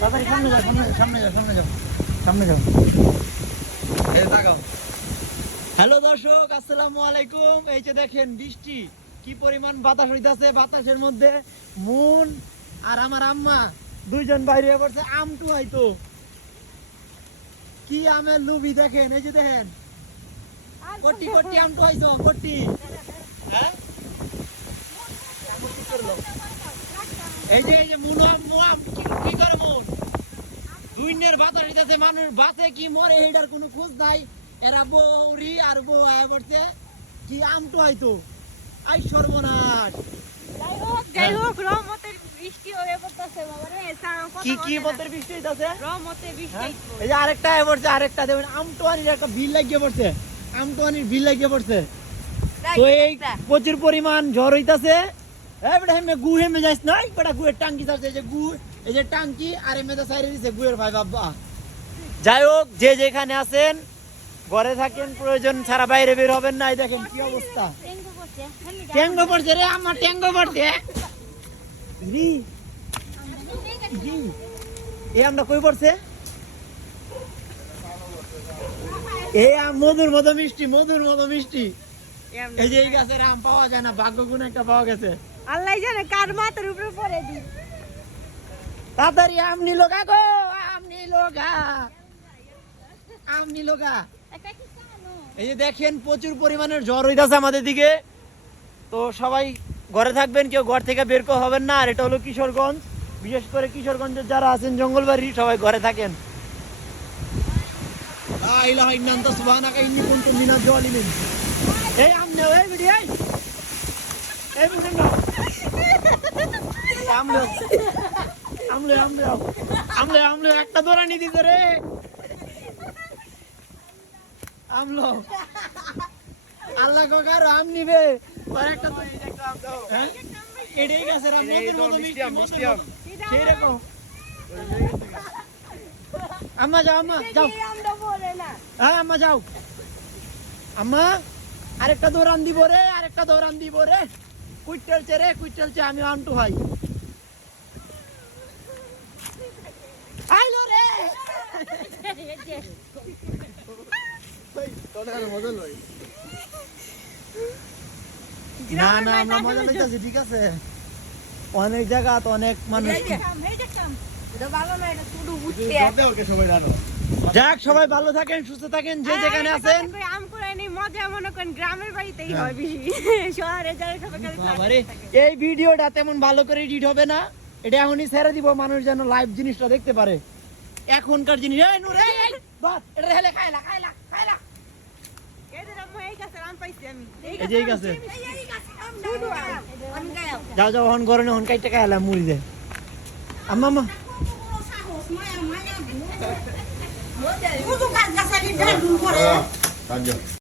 তাড়াতাড়ি সামনে যাও, সামনে যাও, সামনে যাও, সামনে যাও। এই তাকাও। হ্যালো দর্শক, আসসালামু আলাইকুম। এই যে দেখেন বৃষ্টি, কি পরিমাণ বাতাস হইতাছে। বাতাসের মধ্যে মুন আর আমার আম্মা দুইজন বাইরে পড়ছে আমটু হয়তো। কি আমের লুবি দেখেন, এই যে দেখেন কোটি কোটি আমটু হইছো, কোটি। হ্যাঁ, এই যে মুন কি করে মুন দুইনের বাতাস হইতাছে, মানুষ বাসে কি মরে এইটার কোনো খোঁজ নাই। এরা বৌরি আর বউ আয়া পড়ছে, কি আমটু হয়তো। আই সর্বনাশ। যাই হোক রহমতের বৃষ্টি হয়ে পড়তেছে বাবা রে। কি বলতে বৃষ্টি হইতাছে, রহমতের বৃষ্টি। এই যে আরেকটা আয়া পড়ছে, আরেকটা দেখুন আমটোয়ানির একটা বিল লাগিয়ে পড়ছে, আমটোয়ানির বিল লাগিয়ে পড়ছে। তো এই প্রচুর পরিমাণ ঝড় হইতাছে। এই বেটা হেমে গু হেমে যাইস না, এই বেটা গুয়ের টাঙ্কি যাচ্ছে, এই যে গু, এই যে টাঙ্কি আর এমে তো সাইরে দিছে গুয়ের ভাই বাবা। যাই হোক, যে যেখানে আছেন ঘরে থাকেন, প্রয়োজন ছাড়া বাইরে বের হবেন না। এই দেখেন কি অবস্থা, ট্যাঙ্গো পড়ছে রে, আমার ট্যাঙ্গো পড়ছে। রি জি, এ আমরা কই পড়ছে, এই আম মধুর মতো মিষ্টি, মধুর মতো মিষ্টি। এই যে এই গাছের আম পাওয়া যায় না, ভাগ্য গুণ একটা পাওয়া গেছে। আল্লাহ জানে কার মাথার উপরে পড়ে দি। তাড়াতাড়ি আম নিল গা গো, আম নিল গা, আম নিল গা। এই যে দেখেন প্রচুর পরিমাণের ঝড় হইতাছে আমাদের দিকে। তো সবাই ঘরে থাকবেন, কেউ ঘর থেকে বের করে হবেন না। আর এটা হলো কিশোরগঞ্জ, বিশেষ করে কিশোরগঞ্জের যারা আছেন জঙ্গলবাড়ি, সবাই ঘরে থাকেন। এই আম নেও, এই বিড়ি, এই বিড়ি নাও, আম নেও, আমলে আমলে আমলে আমলে একটা দৌড়ানি দিতে রে, আমলো আল্লাহ কারো আম নিবে আর একটা তো হ্যাঁ, এটাই গাছের আম, মধুর মতো মিষ্টি, মধুর মতো সেই রকম। আম্মা যাও, আম্মা যাও, হ্যাঁ আম্মা যাও, আম্মা আরেকটা দৌড়ান দিব রে, আরেকটা দৌড়ান দিব রে, কুইটেলছে রে, কুইটেলছে। আমি আমটু ভাই আইলো রে। না না, আমরা মজা পাইতেছি, ঠিক আছে। অনেক জায়গা তো অনেক মানুষ। যাক, সবাই ভালো থাকেন, সুস্থ থাকেন, যে যেখানে আছেন। গ্রামের বাড়িতেই হয় বেশি, শহরে যায় সবাই। এই ভিডিওটা তেমন ভালো করে এডিট হবে না, এটা এখনই ছেড়ে দিব, মানুষ যেন লাইভ জিনিসটা দেখতে পারে। এখনকার জিনিস এই নূর, এই বাত এটা হেলে খাইলা খাইলা খাইলা, এই যে এই গাছে যাও যাও, হন গরনে হন কাইটা খাইলা মুড়ি দে। আম্মা আম্মা